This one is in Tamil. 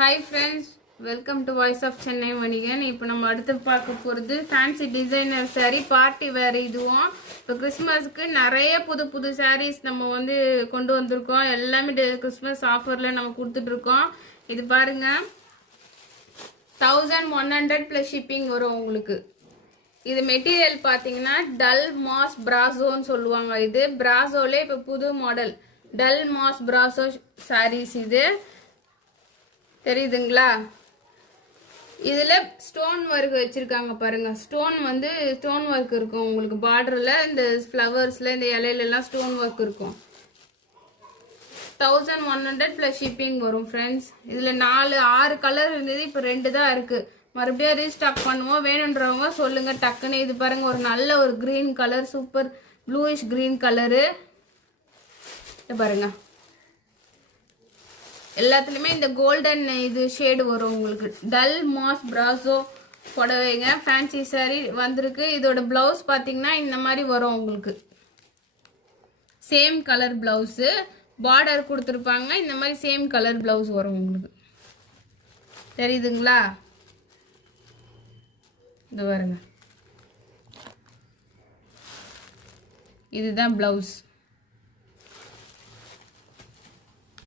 Hi friends, welcome to Voice of Chennai Vanigan. இப்போ நம்ம அடுத்து பார்க்க போறது fancy designer saree party wear இதுவும். இப்போ கிறிஸ்மஸ்க்கு நிறைய புது sarees நம்ம வந்து கொண்டு வந்திருக்கோம். எல்லாமே கிறிஸ்மஸ் ஆஃபர்ல நம்ம கொடுத்துட்டு இருக்கோம். இது பாருங்க 1100 plus shipping வரும் உங்களுக்கு. இது மெட்டீரியல் பாத்தீங்கன்னா டல் மாஸ் பிராசோன்னு சொல்லுவாங்க. இது பிராசோலே இப்போ புது model dull moss brasso sarees இது தெரியுதுங்களா? இதுல ஸ்டோன் ஒர்க் வச்சிருக்காங்க பாருங்க. ஸ்டோன் ஒர்க் இருக்கும் உங்களுக்கு. பார்டர்ல இந்த ஃப்ளவர்ஸ்ல இந்த இலையில எல்லாம் ஸ்டோன் ஒர்க் இருக்கும். 1100 plus shipping வரும் ஃப்ரெண்ட்ஸ். இதுல 6 கலர் இருந்தது, இப்போ 2 தான் இருக்கு. மறுபடியும் ரீஸ்டாக் பண்ணுவோம். வேணுன்றவங்க சொல்லுங்க டக்குன்னு. இது பாருங்க ஒரு நல்ல ஒரு green colour, super bluish green colour. பாருங்க எல்லாத்துலயுமே இந்த கோல்டன் இது ஷேடு வரும் உங்களுக்கு. டல் மாஸ் பிராசோ புடவைங்க ஃபேன்சி சாரி வந்திருக்கு. இதோட பிளவுஸ் பாத்தீங்கன்னா இந்த மாதிரி வரும் உங்களுக்கு. சேம் கலர் பிளவுஸ், பார்டர் கொடுத்துருப்பாங்க. இந்த மாதிரி சேம் கலர் பிளவுஸ் வரும் உங்களுக்கு. தெரியுதுங்களா? இது பாருங்க, இதுதான் பிளவுஸ்.